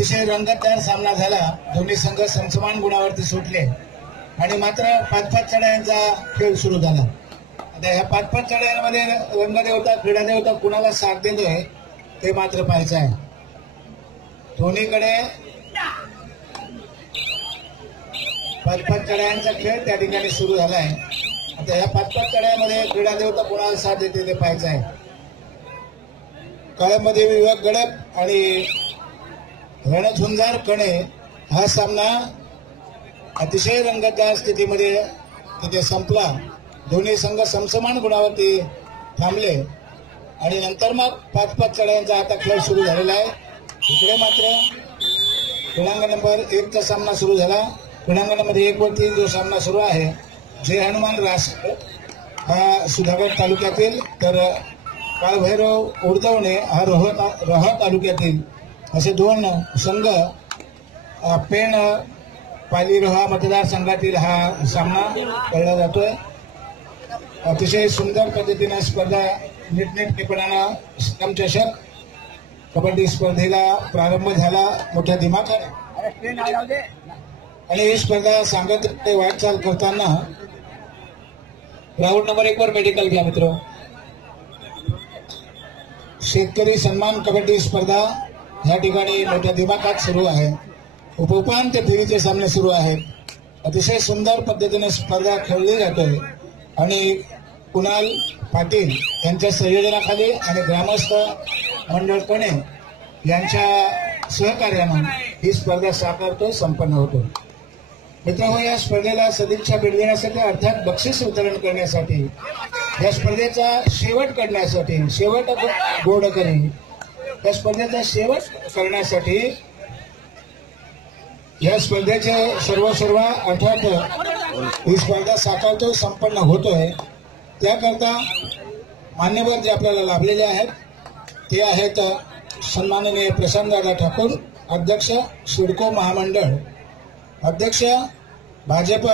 अतिशय रंगतदार सामना झाला. दोन्ही संघ समसमान गुणावरती सुटले. आणि मात्र पाच पाच चढ्यांचा खेळ सुरू झाला. आता ह्या पाच पाच चढ्यांमध्ये रंगदेवता क्रीडा देवता कुणाला साथ देतोय ते मात्र पाहायचं आहे. दोन्हीकडे पाच पाच चढ्यांचा खेळ त्या ठिकाणी सुरू झालाय. आता ह्या पाच पाच चढायामध्ये क्रीडा देवता कुणाला साथ देते ते पाहायचं आहे. कळ्यामध्ये विभाग गडप आणि रणझुंजार कणे हा सामना अतिशय रंगतदार स्थितीमध्ये तिथे संपला. दोन्ही संघ समसमान गुणावरती थांबले. आणि नंतर मग पाच पाच चढ्यांचा आता खेळ सुरू झालेला आहे. इकडे मात्र क्रीडांगण नंबर एकचा सामना सुरू झाला. क्रीडांगणामध्ये एक वर तीन जो सामना सुरू आहे जय हनुमान रास हा सुधागड तालुक्यातील तर काळभैरव उडदवणे हा रोह रोहा तालुक्यातील असे दोन संघ पेण पालीरोहा मतदारसंघातील हा सामना खेळला जातोय. अतिशय सुंदर पद्धतीनं स्पर्धा नीटनेटकेपणानं चषक कबड्डी स्पर्धेला प्रारंभ झाला मोठ्या दिमाखाने आणि ही स्पर्धा सांगत ते वाटचाल करताना राऊंड नंबर एक वर मेडिकल घ्या मित्र. शेतकरी सन्मान कबड्डी स्पर्धा या ठिकाणी मोठ्या दिमाखात सुरू आहे. उपउपांत्य फेरीचे सामने सुरू आहेत. अतिशय सुंदर पद्धतीने स्पर्धा खेळली जाते. आणि कुणाल पाटील यांच्या संयोजनाखाली आणि ग्रामस्थ मंडळ पुणे यांच्या सहकार्यानं ही स्पर्धा साकारतो संपन्न होतो. मित्रांनो या स्पर्धेला सदिच्छा भेट देण्यासाठी अर्थात बक्षीस वितरण करण्यासाठी या स्पर्धेचा शेवट करण्यासाठी शेवट गोड करेल या स्पर्धेचा शेवट करण्यासाठी या स्पर्धेचे सर्व सर्व अर्थात ही स्पर्धा साकारतो संपन्न होतोय. त्याकरता मान्यवर जे आपल्याला लाभलेले आहेत ते आहेत सन्माननीय प्रशांतदादा ठाकूर अध्यक्ष सिडको महामंडळ. अध्यक्ष भाजप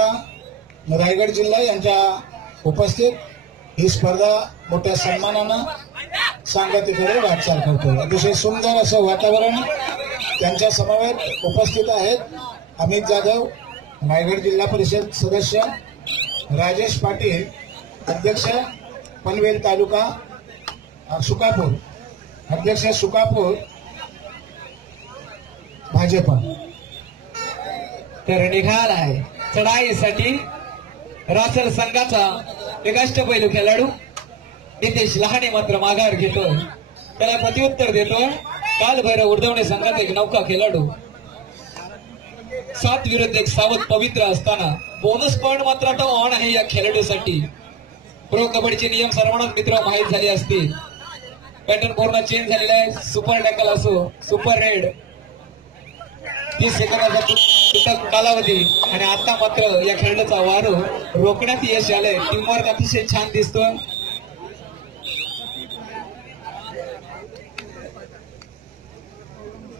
रायगड जिल्हा यांच्या उपस्थित ही स्पर्धा मोठ्या सन्मानानं सांगतीकडे वाटचाल करतो अतिशय सुंदर असं वातावरण त्यांच्या समवेत उपस्थित आहेत अमित जाधव रायगड जिल्हा परिषद सदस्य राजेश पाटील अध्यक्ष पनवेल तालुका सुकापूर. अध्यक्ष सुकापूर भाजप. तर निघाल आहे चढाईसाठी रासल संघाचा एक पैलू खेळाडू. नितेश लहाने मात्र माघार घेतो. त्याला प्रत्युत्तर देतोय काल भैरव उर्धवणे संघात एक नौका खेळाडू. सात विरुद्ध एक सावध पवित्र असताना बोनस पॉईंट मात्र आता ऑन आहे या खेळाडूसाठी. प्रो कबड्डीचे नियम सर्वांनाच मित्र माहीत झाले असतील. पॅटर्न पूर्ण चेंज झालेला आहे. सुपर टॅकल असो सुपर रेड तीस सेकंदाचा कालावधी. आणि आता मात्र या खेळाडूचा वारू रोखण्यात यश आलंय. टीमवर्क अतिशय छान दिसतोय.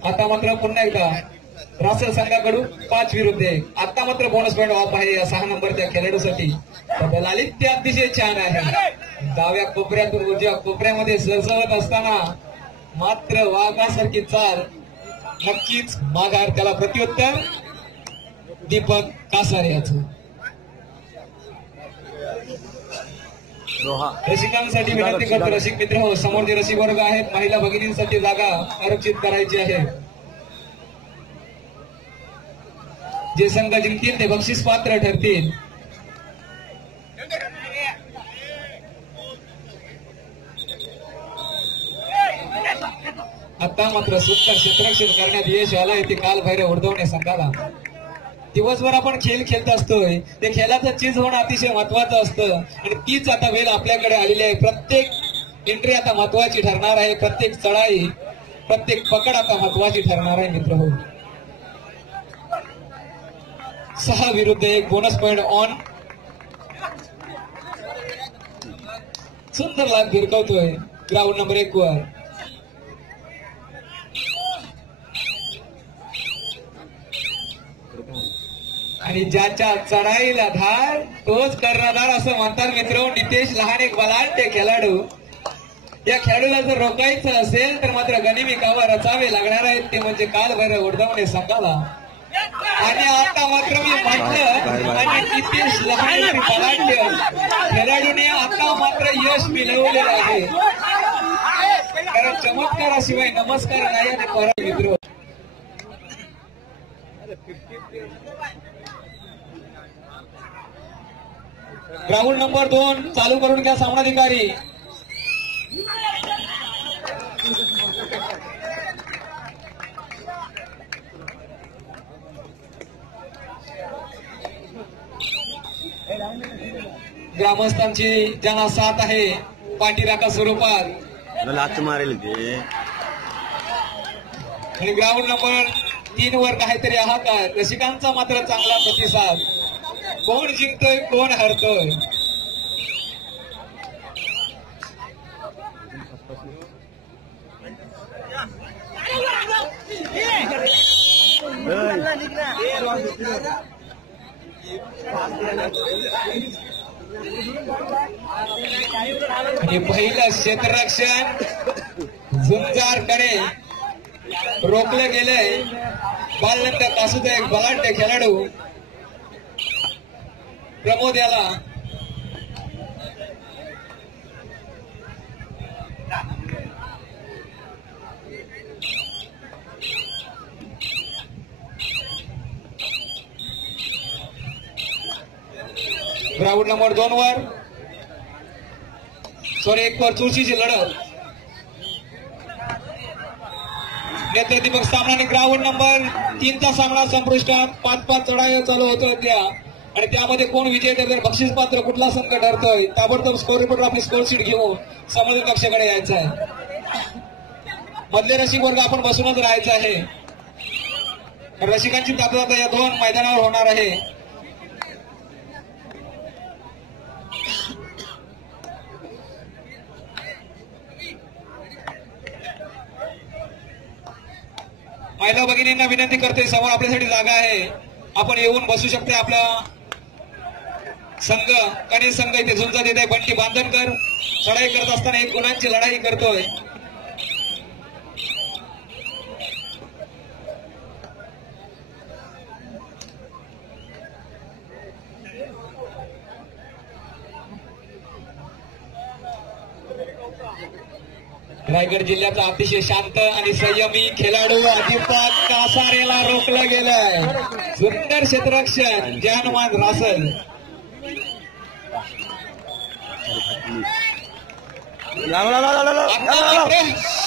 आता मात्र पुन्हा एकदा रासर संघाकडून पाच विरुद्ध एक. आता मात्र बोनस पॉईंट ऑफ आहे या सहा नंबरच्या खेळाडूसाठी. तर लालित्य अतिशय छान आहे. डाव्या कोपऱ्यातून उजव्या कोपऱ्यामध्ये सरसवत असताना मात्र वाघासारखी चाल नक्कीच माघार त्याला प्रत्युत्तर. दीपक कासारे याचं. रसिकांसाठी विनंती करतो रसिक मित्र हो समोर जे रसिक वर्ग आहेत महिला भगिनींसाठी जागा आरक्षित करायची आहे. जे संघ जिंकतील ते बक्षीस पात्र ठरतील. आता मात्र सुंदर क्षेत्ररक्षण करण्यात यश आलंय ते काल भैरव उडवणे संघाला. दिवसभर आपण खेळ खेळत असतोय. ते खेळाचं चीज होणं अतिशय महत्वाचं असतं. आणि तीच आता वेळ आपल्याकडे आलेली आहे. प्रत्येक एंट्री आता महत्वाची ठरणार आहे. प्रत्येक चढाई प्रत्येक पकड आता महत्वाची ठरणार आहे मित्र हो. सहा विरुद्ध एक बोनस पॉइंट ऑन सुंदर लाभ भिरकवतोय. ग्राउंड नंबर एक वर. आणि ज्याच्या चढाईला धार तोच कर्णधार असं म्हणतात मित्र. नितेश लहान एक बलाढ्य खेळाडू. या खेळाडूला जर रोखायचं असेल तर मात्र गणिमिकावर रचावे लागणार आहेत. ते म्हणजे काल भैरव उडदावणे संघाला. आणि आता मात्र मी म्हटलं आणि नितेश लहान बलाढ्य खेळाडूने आता मात्र यश मिळवलेलं आहे. कारण चमत्काराशिवाय नमस्कार नाही आणि मित्र. ग्राउंड नंबर दोन चालू करून घ्या सामनाधिकारी. ग्रामस्थांची ज्यांना साथ आहे पाठीराखा स्वरूपात. लात मारेल ते आणि ग्राउंड नंबर तीन वर काहीतरी हाकार रसिकांचा मात्र चांगला प्रतिसाद. कोण जिंकतोय कोण हरतोय? आणि पहिलं क्षेत्ररक्षण झुंजारकडे रोखले गेले बालनंद कासूचा एक बलाढ्य खेळाडू. प्रमोद याला. ग्राउंड नंबर दोन वर सॉरी एक वर चुरशीची लढत. नेत्र दीपक सामना आणि ग्राउंड नंबर तीनचा सामना संपुष्टात. पाच पाच चढाई चालू होतो त्या आणि त्यामध्ये कोण विजय तर बक्षीस पात्र कुठला संघ ठरतोय? ताबडतोब स्कोर रिपोर्टर आपली स्कोर शीट घेऊन समोर कक्षाकडे यायचं आहे मधले रसिक वर्ग आपण बसूनच राहायचं आहे. रसिकांची तातदाता या दोन मैदानावर होणार आहे. महिला भगिनींना विनंती करते समोर आपल्यासाठी जागा आहे. आपण येऊन बसू शकते आपला संघ गणेश संघ इथे झुंजा देत आहे. बंटी बांधणकर लढाई करत असताना एक गुणांची लढाई करतोय. रायगड जिल्ह्याचा अतिशय शांत आणि संयमी खेळाडू अजिबात कासारेला रोखलं गेलंय. सुंदर क्षेत्ररक्षण जयहनुमान रासल.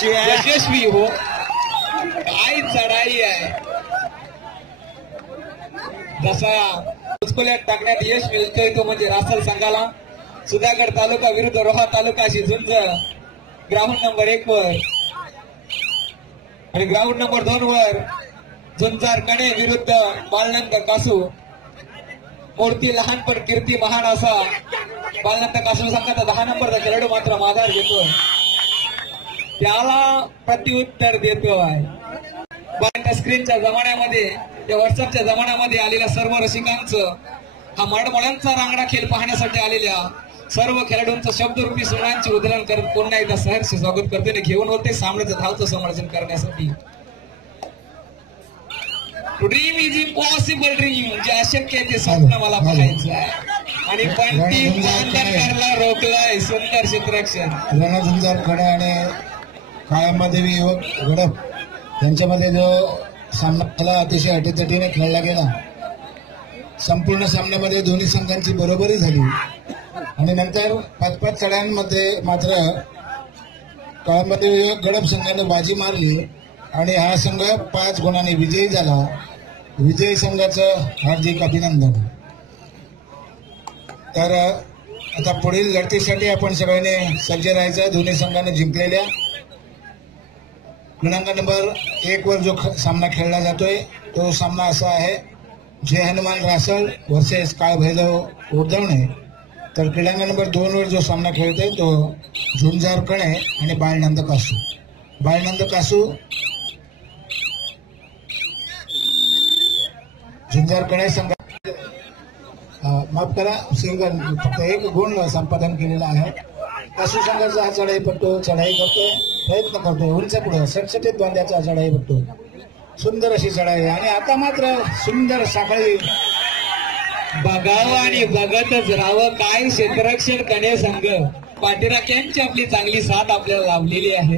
यशस्वी हो. काय चढाई आहे. जसा उचकुल्यात टाकण्यात यश मिळतोय तो म्हणजे रासल संघाला. सुधागड तालुका विरुद्ध रोहा तालुका अशी झुंज. ग्राउंड नंबर एक वर. आणि ग्राउंड नंबर दोन वर झुंजार कणे विरुद्ध बालनंद कासू. मूर्ती लहान पण कीर्ती महान असा बालनंद कासू संघाचा दहा नंबरचा खेळाडू मात्र माघार घेतोय. त्याला प्रत्युत्तर देतोय. पण स्क्रीनच्या जमान्यामध्ये या व्हॉट्सअपच्या जमान्यामध्ये आलेल्या सर्व रसिकांचं हा मडमळ्यांचा रांगडा खेळ पाहण्यासाठी आलेल्या सर्व खेळाडूंचं शब्दरूपी सोहळ्यांचे उधरण करत पुन्हा एकदा सहर्ष स्वागत करते घेऊन होते सामन्याचं धावचं समर्थन करण्यासाठी. ड्रीम इज इम्पॉसिबल ड्रीम जे अशक्य आहे ते स्वप्न मला पाहायचं आहे. आणि बंटी बांधणकरला रोखलंय सुंदर क्षेत्ररक्षण रणझुंजारकडे आणि युवक गडप यांच्यामध्ये जो सामना झाला अतिशय अटीतटीने खेळला गेला. संपूर्ण सामन्यामध्ये दोन्ही संघांची बरोबरी झाली. आणि नंतर पाच पाच चढ्यांमध्ये मात्र कळंबदेव गडप संघाने बाजी मारली आणि हा संघ पाच गुणांनी विजयी झाला. विजयी संघाचं हार्दिक अभिनंदन. तर आता पुढील लढतीसाठी आपण सगळ्यांनी सज्ज राहायचं. दोन्ही संघाने जिंकलेल्या. क्रमांक नंबर एक वर जो ख- सामना खेळला जातोय तो सामना असा आहे. जय हनुमान रासल वर्सेस काळ भैरव तर क्रीडांगण नंबर दोनवर जो सामना खेळतोय तो झुंजार कणे आणि बाळनंद कासू. बाळनंद कासू झुंजार कणे संघ माफ करा सिंग फक्त एक गुण संपादन केलेला आहे. कासू संघाचा हा चढाईपट्टू चढाई करतोय प्रयत्न करतोय उंच पुढे सटसटीत बांध्याचा चढाईपट्टू सुंदर अशी चढाई आणि आता मात्र सुंदर साखळी बघावं आणि बघतच राहावं. काय क्षेत्ररक्षण कणे संघ? पाठीराख्यांची आपली चांगली साथ आपल्याला लावलेली आहे.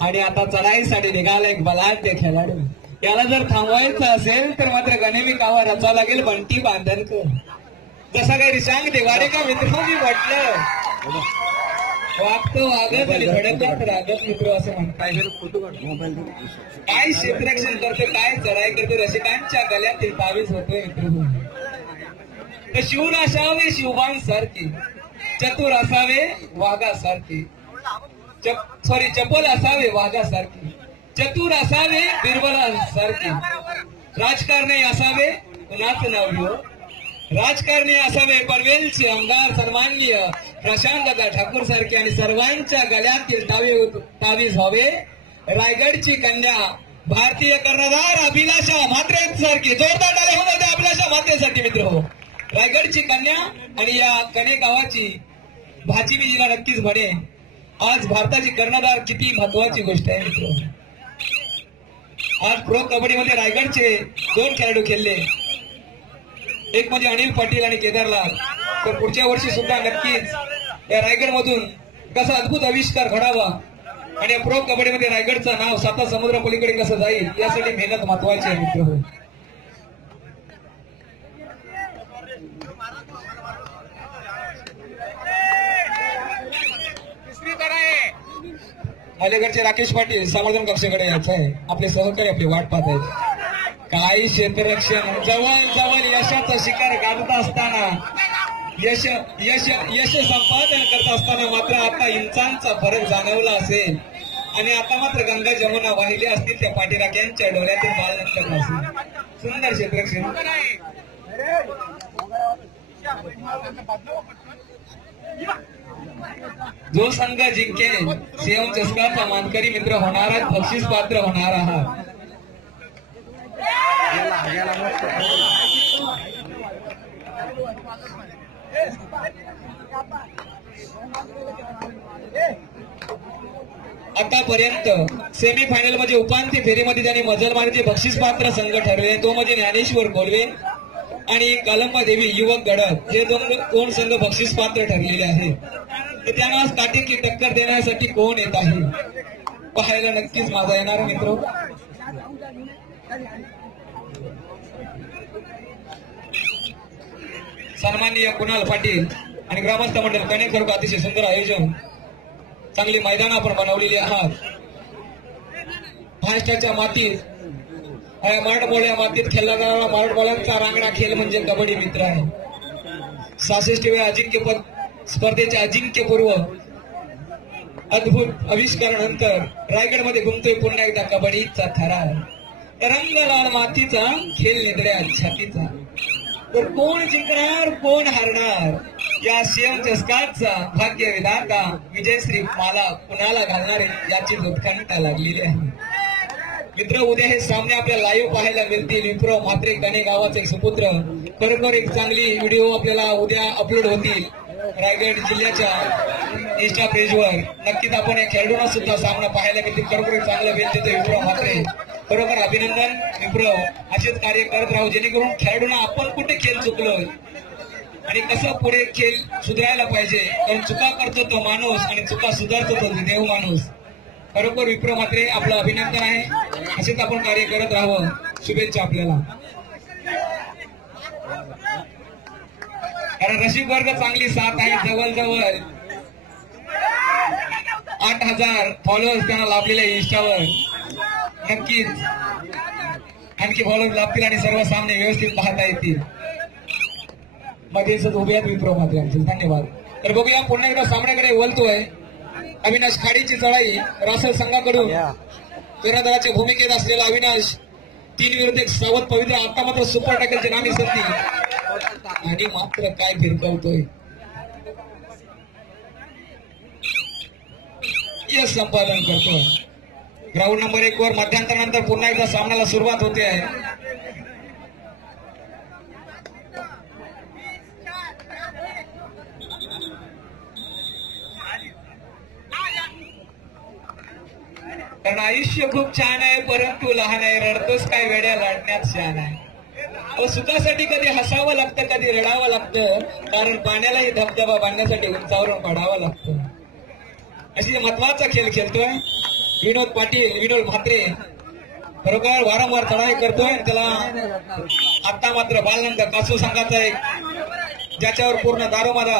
आणि आता चढाईसाठी निघाला एक बलाढ्य खेळाडू. याला जर थांबवायचं असेल तर मात्र गणेमी कावा रचावं लागेल बंटी बांधणकर जसा काही रिशांग देवारे का मित्र मी म्हटलं. वागतो वागत आणि भडकत रागत मित्र असं म्हणतात. काय क्षेत्ररक्षण करते काय चढाई करते रसिकांच्या गळ्यातील तावीज होतोय मित्र तर असावे शिवबान सारखे चतुर असावे वाघासारखे सॉरी चपल असावे वाघासारखे चतुर असावे बिरबलासारखे राजकारणी असावे नाच नाव राजकारणी असावे पनवेलचे आमदार सन्माननीय प्रशांत दादा ठाकूर सारखे आणि सर्वांच्या गळ्यातील तावे तावीज व्हावे. रायगडची कन्या भारतीय कर्णधार अभिलाषा म्हात्रे सारखी जोरदार डाले हो अभिलाषा म्हात्रेसाठी मित्र हो. रायगडची कन्या आणि या कणे गावाची भाजी मी नक्कीच म्हणे आज भारताची कर्णधार किती महत्वाची गोष्ट आहे मित्र हो. आज प्रो कबड्डीमध्ये रायगडचे दोन खेळाडू खेळले. एक म्हणजे अनिल पाटील आणि केदारलाल. तर पुढच्या वर्षी सुद्धा नक्कीच या रायगड मधून कसा अद्भुत आविष्कार घडावा आणि या प्रो कबड्डीमध्ये रायगडचं नाव साता समुद्र पलीकडे कसं जाईल यासाठी मेहनत महत्वाची आहे मित्र. हो राकेश पाटील समर्थन कक्षाकडे यायचं आहे आपले सहकारी आपली वाट पाहत आहेत. काही क्षेत्ररक्षण जवळ जवळ यशाचा शिकार गाजत असताना यश यश यश संपादन करत असताना मात्र आता इंचांचा फरक जाणवला असेल. आणि आता मात्र गंगा जमुना वाहिल्या असतील त्या पाठीराख्यांच्या डोळ्यातील बालनंतर असेल. सुंदर क्षेत्ररक्षण जो संघ जिंकेल सेवम चषकाचा मानकरी मित्र होणार आहे बक्षीस पात्र होणार आहात. आतापर्यंत सेमीफायनलमध्ये उपांत्य फेरीमध्ये त्यांनी मजल मारचे बक्षीस पात्र संघ ठरले तो म्हणजे ज्ञानेश्वर कोलवे आणि कालंबा देवी युवक गडक हे दोन दोन संघ बक्षीस पात्र ठरलेले आहे तर त्यांना आज टक्कर देण्यासाठी कोण येत आहे? पाहायला नक्कीच माझा येणार मित्र. सन्माननीय कुणाल पाटील आणि ग्रामस्थ मंडळ कणेकर अतिशय सुंदर आयोजन. चांगली मैदान आपण बनवलेली आहात. महाराष्ट्राच्या मातीत मराठमोळ्या मातीत खेळला जाणारा मराठमोळ्यांचा रांगडा खेळ म्हणजे कबड्डी मित्र आहे. सहासष्टव्या अजिंक्यपद स्पर्धेचे अजिंक्यपूर्व अद्भुत आविष्कारानंतर रायगडमध्ये घुमतोय पुन्हा एकदा कबड्डीचा थरार. रंग लाल मातीचा खेळ निद्र्या छातीचा. तर कोण जिंकणार कोण हारणार? या शिवम चषकाचा भाग्य विधाता विजयश्री माला कुणाला घालणारे याची उत्कंठा लागलेली आहे. मित्र उद्या हे सामने आपल्या लाईव्ह पाहायला मिळतील. विप्रो मात्रे कणे गावाचे सुपुत्र. खरोखर एक चांगली व्हिडिओ आपल्याला उद्या अपलोड होतील. रायगड जिल्ह्याच्या इंस्टा पेजवर नक्कीच आपण या खेळाडूंना सुद्धा सामना पाहायला मिळतील. खरोखर चांगलं वेळ देतो विप्रो मात्रे खरोखर अभिनंदन. विप्रो असेच कार्य करत राहू जेणेकरून खेळाडूंना आपण कुठे खेळ चुकलो? आणि कसं पुढे खेळ सुधारायला पाहिजे? कारण चुका करतो तो माणूस आणि चुका सुधारतो तो देव माणूस. खरोखर विप्रो मात्रे आपलं अभिनंदन आहे. असेच आपण कार्य करत राहावं. शुभेच्छा आपल्याला. कारण रसिक वर्ग चांगली साथ आहे. जवळजवळ आठ हजार फॉलोअर्स त्यांना लाभलेले इंस्टावर. नक्कीच आणखी फॉलोअर्स लाभतील आणि सर्व सामने व्यवस्थित पाहता येतील. मध्येच उभे आहेत विप्रो मात्रे आमचे धन्यवाद. तर बघूया पुन्हा एकदा सामन्याकडे वलतोय अविनाश खाडीची चढाई. रासल संघाकडून दलाच्या भूमिकेत असलेला अविनाश तीन विरुद्ध एक सावध पवित्र आता मात्र सुपर टॅकलचे नामी सत्ती आणि मात्र काय फिरकवतोय यश संपादन करतोय. ग्राउंड नंबर एक वर मध्यंतरानंतर पुन्हा एकदा सामन्याला सुरुवात होते. आहे कारण आयुष्य खूप छान आहे परंतु लहान आहे रडतोच काय वेड्या लढण्यात छान आहे. सुखासाठी कधी हसावं लागतं कधी रडावं लागतं कारण पाण्यालाही धबधबा बांधण्यासाठी उंचावरून पडावं लागतं. अशी महत्त्वाचा खेळ खेळतोय विनोद पाटील विनोद म्हात्रे बरोबर वारंवार चढाई करतोय. त्याला आता मात्र बालनंद कासू संघाचा एक ज्याच्यावर पूर्ण दारोमादा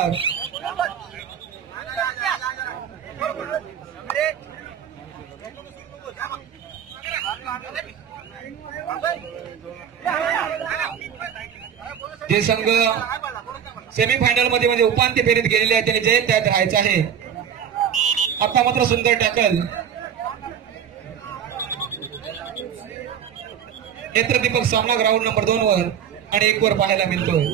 जे संघ सेमीफायनलमध्ये म्हणजे उपांत्य फेरीत गेलेले आहेत त्यांनी जय त्यात राहायचं आहे. आता मात्र सुंदर टॅकल नेत्रदीपक सामना ग्राउंड नंबर दोन वर आणि एक वर पाहायला मिळतोय.